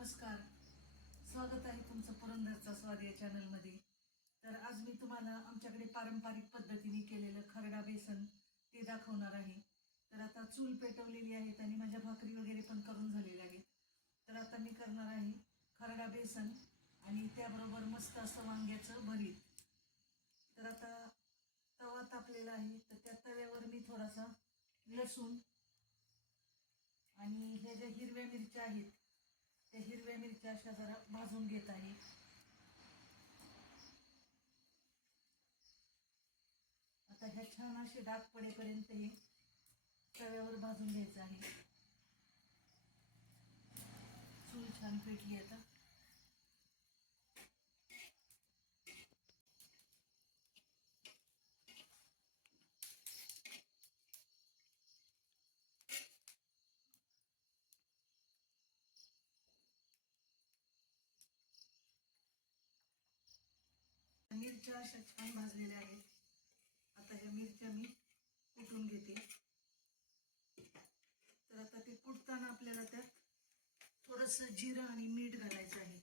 नमस्कार. स्वागत आहे तुमचं पुरंदरचा स्वाद या चॅनलमध्ये तर आज मी तुम्हाला आमच्याकडे पारंपरिक पद्धतीने केलेलं खरडा बेसन ते दाखवणार आहे. तर आता चूल पेटवलेली आहेत आणि माझ्या भाकरी वगैरे पण करून झालेल्या आहेत. तर आता मी करणार आहे खरडा बेसन आणि त्याबरोबर मस्त असं वांग्याचं भरीत. तर आता तवा तापलेला आहे. तर त्या तव्यावर मी थोडासा लसूण आणि ह्या ज्या हिरव्या मिरच्या आहेत त्या हिरव्या मिरच्या अशा जरा भाजून घेत आहे. आता ह्या छान असे डाग पडेपर्यंत हे तव्यावर भाजून घ्यायचं आहे. चूल छान पेटली आता. मिरच्या अशा छान भाजलेल्या आहेत. आता ह्या मिरच्या मी कुटून घेते. तर आता ते कुटताना आपल्याला त्यात थोडंसं जिरं आणि मीठ घालायचं आहे.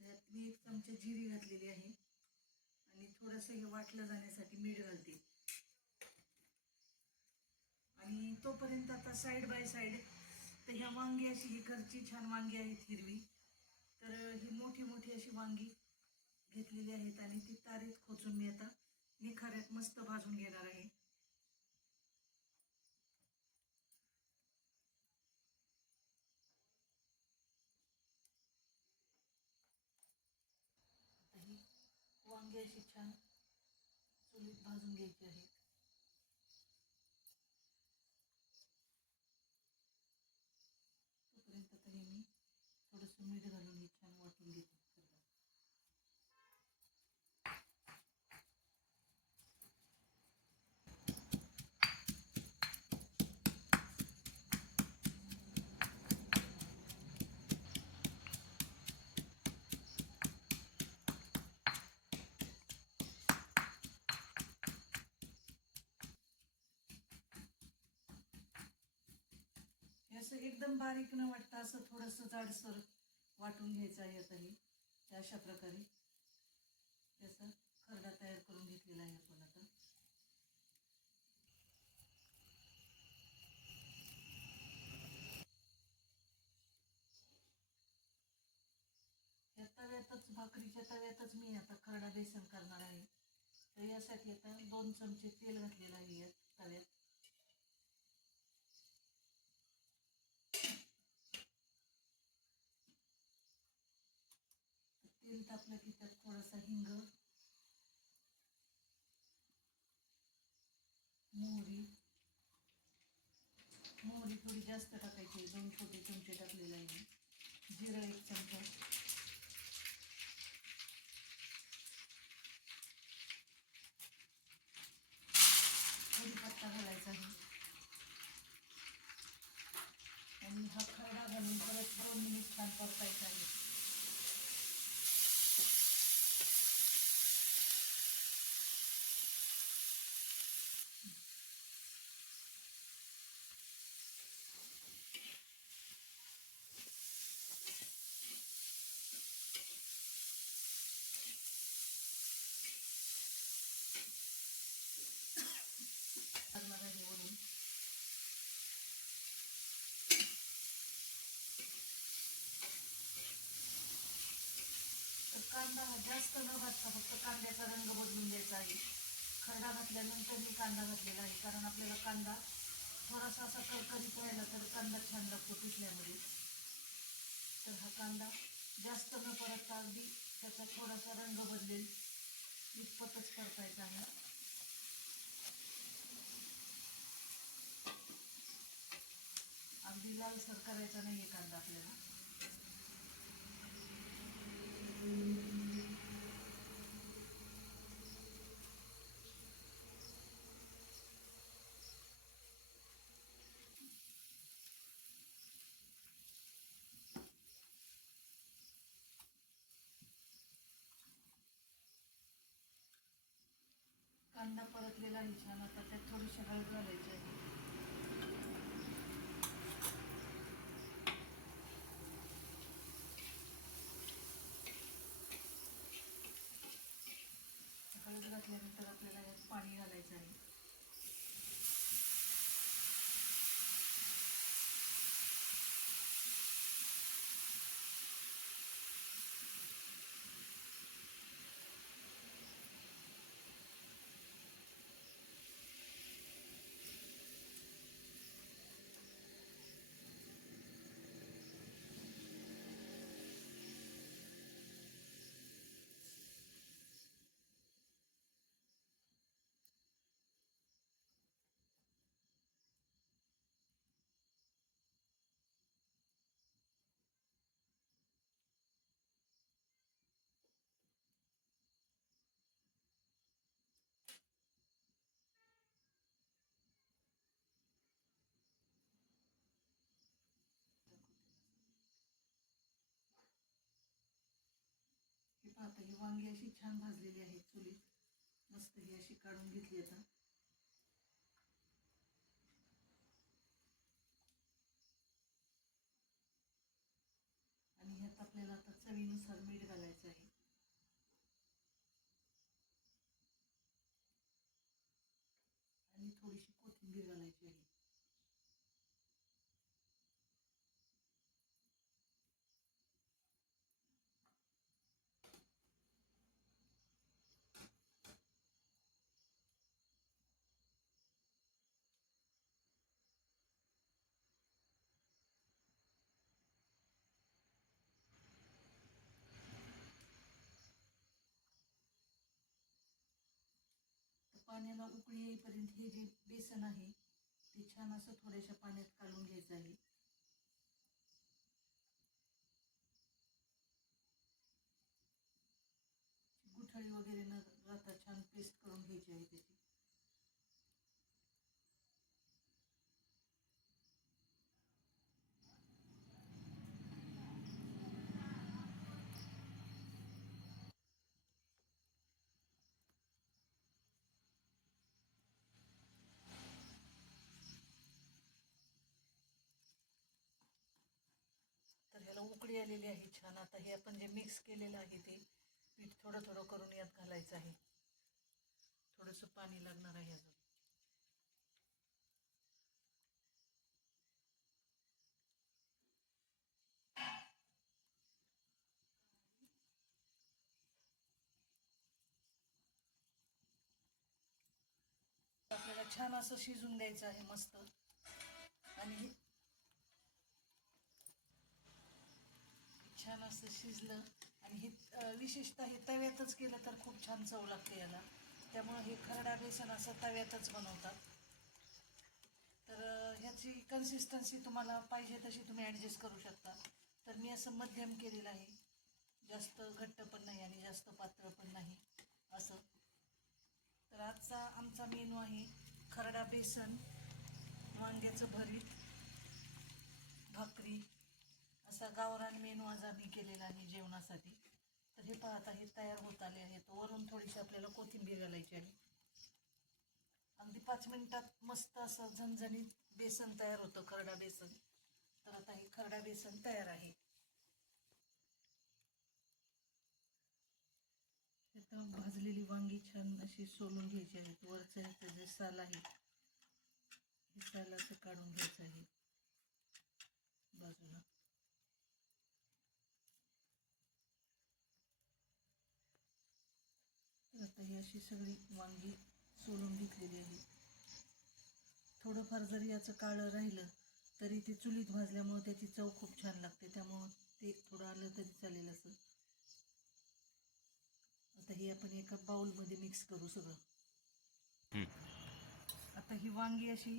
त्यात मी एक चमचा जिरी घातलेली आहे. आणि थोडंसं हे वाटलं जाण्यासाठी मीठ घालते. आणि तोपर्यंत आता साईड बाय साईड तर ह्या वांगी अशी ही घरची छान वांगी आहेत हिरवी. तर ही मोठी मोठी अशी वांगी घेतलेली आहेत आणि ती तारीत खोचून मी आता निखाऱ्यात मस्त भाजून घेणार आहे. वांगी अशी छान चुलीत भाजून घ्यायची आहेत तोपर्यंत तरी मी थोडंसं मीठ घालून हे छान वाटून घेते असं एकदम बारीक न वाटतं असं थोडंसं जाडसर वाटून घ्यायचं आहे आता हे. अशा प्रकारे त्याचा खरडा तयार करून घेतलेला आहे आपण आता. या तव्यातच भाकरीच्या तव्यातच मी आता खरडा बेसन करणार आहे. तर यासाठी आता दोन चमचे तेल घातलेलं आहे या तव्यात तेल टाकलं की त्यात थोडासा हिंग मोहरी मोहरी थोडी जास्त टाकायची दोन छोटे चमचे टाकलेले आहे मी. जिरं एक चमचा कढीपत्ता घालायचा आहे आणि हा खरडा घालून परत दोन मिनिट छान परतायचा आहे लागणार आहे वरून तर कांदा हा जास्त न घातता फक्त कांद्याचा रंग बदलून द्यायचा आहे. खरडा घातल्यानंतर मी कांदा घातलेला आहे कारण आपल्याला कांदा थोडासा असा करकरीत राहिला तर कांदा छान लागतो पिठल्यामध्ये तर हा कांदा जास्त न परतता अगदी त्याचा थोडासा रंग बदलेल. इतपतच परतायचा आहे अगदी लालसर करायचा नाही आहे कांदा आपल्याला. कांदा परतलेला आहे छान. आता त्यात थोडीशी हळद घालायची आहे. हळद घातल्यानंतर आपल्याला यात पाणी घालायचं आहे. आता ही वांगी अशी छान भाजलेली आहे चुलीत. मस्त ही अशी काढून घेतली आता. आणि ह्यात आपल्याला आता चवीनुसार मीठ घालायचं आहे. आणि थोडीशी कोथिंबीर घालायची आहे. पाण्याला उकळी येईपर्यंत हे जे बेसन आहे ते छान असं थोड्याशा पाण्यात काढून घ्यायचं आहे. गुठळी वगैरे न राहता छान पेस्ट करून घ्यायची आहे त्याची तर ह्याला उकळी आलेली आहे छान. आता हे आपण जे मिक्स केलेलं आहे ते पीठ थोडं थोडं करून यात घालायचं आहे. थोडंसं पाणी लागणार आहे अजून. आपल्याला छान असं शिजून द्यायचं आहे मस्त. आणि छान असं शिजलं. आणि हे विशेषतः हे तव्यातच केलं तर खूप छान चव लागते याला. त्यामुळं हे खरडा बेसन असं तव्यातच बनवतात. तर ह्याची कन्सिस्टन्सी तुम्हाला पाहिजे तशी तुम्ही ॲडजस्ट करू शकता. तर मी असं मध्यम केलेलं आहे. जास्त घट्ट पण नाही आणि जास्त पातळ पण नाही असं. तर आजचा आमचा मेनू आहे खरडा बेसन. वांग्याचं भर भाकरी असा गावरान मेनू आज आम्ही केलेला आहे जेवणासाठी. तर हे पाहता हे तयार होत आले आहेत. वरून थोडीशी आपल्याला कोथिंबीर घालायची आहे. अगदी पाच मिनिटात मस्त असं झणझणीत बेसन तयार होतं खरडा बेसन. तर आता हे खरडा बेसन तयार आहे. आता भाजलेली वांगी छान अशी सोलून घ्यायची आहेत वरचं ह्याचं जे साल आहे हे साल असं काढून घ्यायचं आहे. बाजूला. तर ही अशी सगळी वांगी सोलून घेतलेली आहे. थोडंफार जरी याचं काळं राहिलं तरी ते चुलीत भाजल्यामुळं त्याची चव खूप छान लागते. त्यामुळं ते थोडं आलं तरी चालेल असं. आता ही आपण एका बाउलमध्ये मिक्स करू सगळं. आता ही वांगी अशी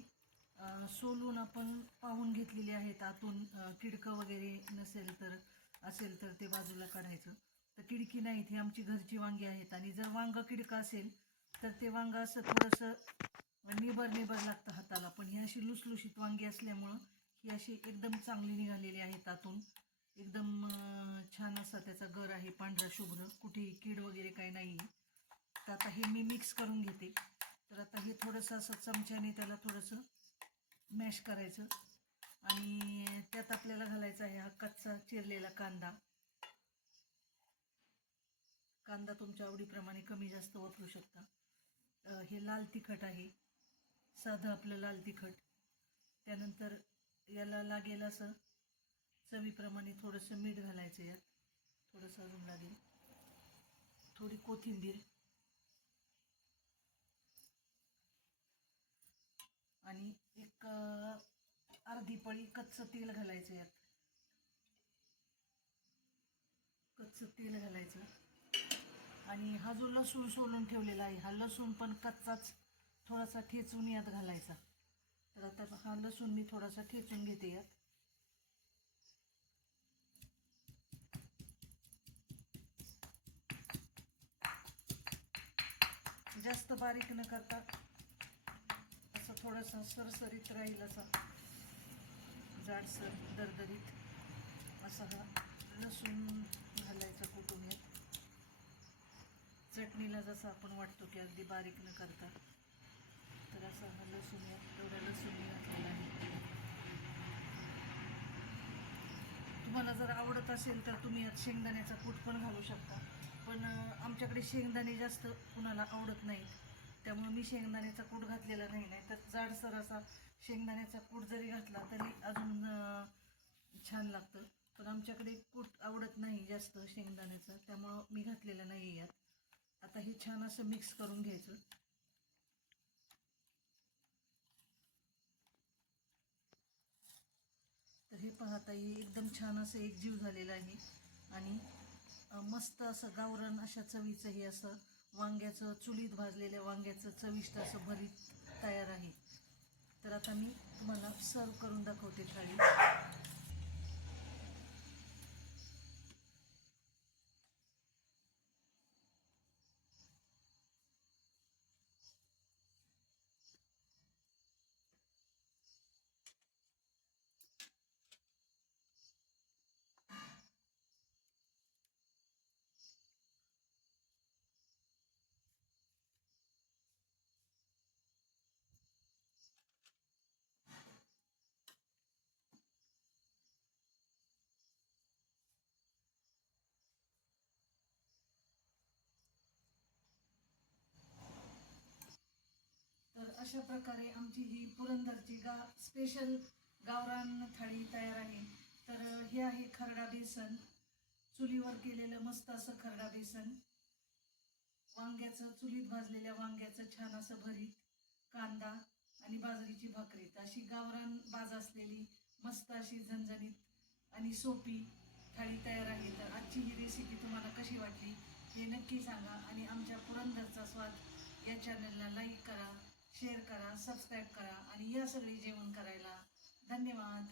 सोलून आपण पाहून घेतलेली आहेत. आतून किडकं वगैरे नसेल तर असेल तर ते बाजूला काढायचं. तर किडकी नाहीत ही आमची घरची वांगी आहेत. आणि जर वांग किडकं असेल तर ते वांग असं थोडंसं निबर निबर लागतं हाताला. पण ही अशी लुसलुशीत वांगी असल्यामुळं ही अशी एकदम चांगली निघालेली आहेत आतून एकदम छान असा त्याचा गर आहे पांढरा शुभ्र. कुठेही कीड वगैरे काही नाही तर आता हे मी मिक्स करून घेते. तर आता हे थोडंसं असं चमच्याने त्याला थोडंसं मॅश करायचं. आणि त्यात आपल्याला घालायचा आहे हा कच्चा चिरलेला कांदा. कांदा तुमच्या आवडीप्रमाणे कमी जास्त वापरू शकता. हे लाल तिखट आहे. साधं आपलं लाल तिखट. त्यानंतर याला लागेल असं चवीप्रमाणे थोडंसं मीठ घालायचं यात. थोडंसं अजून लागेल. थोडी कोथिंबीर. आणि एक अर्धी पळी कच्चं तेल घालायचं यात. कच्चं तेल घालायचं. आणि हा जो लसूण सोलून ठेवलेला आहे हा लसूण पण कच्चाच थोडासा ठेचून यात घालायचा. तर आता हा लसूण मी थोडासा ठेचून घेते यात. जास्त बारीक न करता असं थोडंसं सरसरीत राहील असा जाडसर दरदरीत असा हा लसूण घालायचा कुटुंब यात. चटणीला जसं आपण वाटतो की अगदी बारीक न करता तर असं हा लसूण या- एवढा लसूण घातलेला आहे. तुम्हाला जर आवडत असेल तर तुम्ही यात शेंगदाण्याचा कूट पण घालू शकता. पण आमच्याकडे शेंगदाणे जास्त कुणाला आवडत नाहीत. त्यामुळे मी शेंगदाण्याचा कूट घातलेला नाही नाही तर जाडसर असा शेंगदाण्याचा कूट जरी घातला तरी अजून छान लागतं. पण आमच्याकडे कूट आवडत नाही जास्त शेंगदाण्याचं त्यामुळं मी घातलेलं नाही यात. आता हे छान असं मिक्स करून घ्यायचं. तर हे पाहता हे एकदम छान असं एकजीव झालेलं आहे. आणि मस्त असं गावरान अशा चवीचं हे असं वांग्याचं चुलीत भाजलेल्या वांग्याचं चविष्ट असं भरीत तयार आहे. तर आता मी तुम्हाला सर्व करून दाखवते थाळी तर अशा प्रकारे आमची ही पुरंदरची गा स्पेशल गावरान थाळी तयार आहे. तर हे आहे खरडा बेसन. चुलीवर केलेलं मस्त असं खरडा बेसन. वांग्याचं चुलीत भाजलेल्या वांग्याचं छान असं भरीत कांदा आणि बाजरीची भाकरी. अशी गावरान बाज असलेली मस्त अशी झणझणीत आणि सोपी थाळी तयार आहे. तर आजची ही रेसिपी तुम्हाला कशी वाटली हे नक्की सांगा आणि आमच्या पुरंदरचा स्वाद या चॅनलला लाईक करा. शेअर करा सबस्क्राईब करा आणि या सगळी जेवण करायला धन्यवाद.